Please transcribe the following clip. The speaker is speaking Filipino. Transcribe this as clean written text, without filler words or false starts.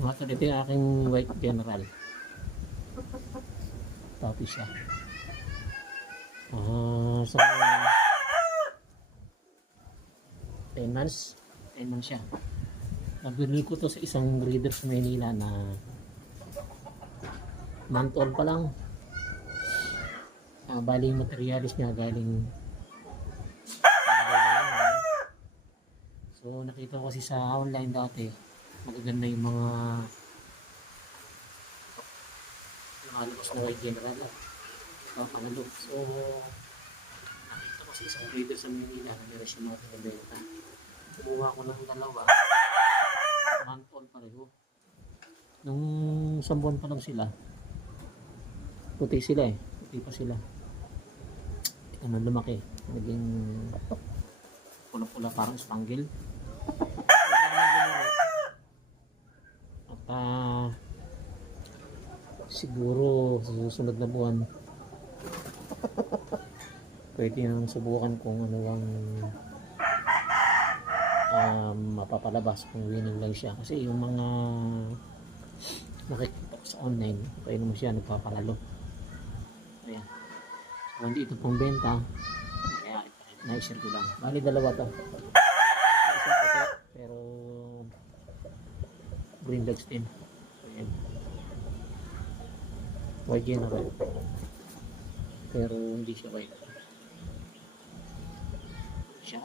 Mga to, ito yung aking white general. Puppy siya. Sa 10 months. 10 months siya. Nabili ko to sa isang breeder sa Manila na month old pa lang. Bali yung materialis niya galing so nakita ko kasi sa online dati magaganda yung mga lumalabas na white general panalo. So nakita ko sa isang breeder sa Manila na meron siya mga pinabenta. Kumuha ko ng dalawa, month old pareho. Nung isang buwan pa lang sila, puti sila puti pa sila. Ito na lumaki, naging pula-pula parang spangle. At siguro sa susunod na buwan pwede nang subukan kung ano lang mapapalabas kung winning lang siya, kasi yung mga nakikita ko sa online kaya naman siya nagpapanalo. Ayan, so hindi ito pang benta kaya na-share ko lang. Bali dalawa to, isa puti pero green legs din. Ayan, white general pero hindi siya white siya.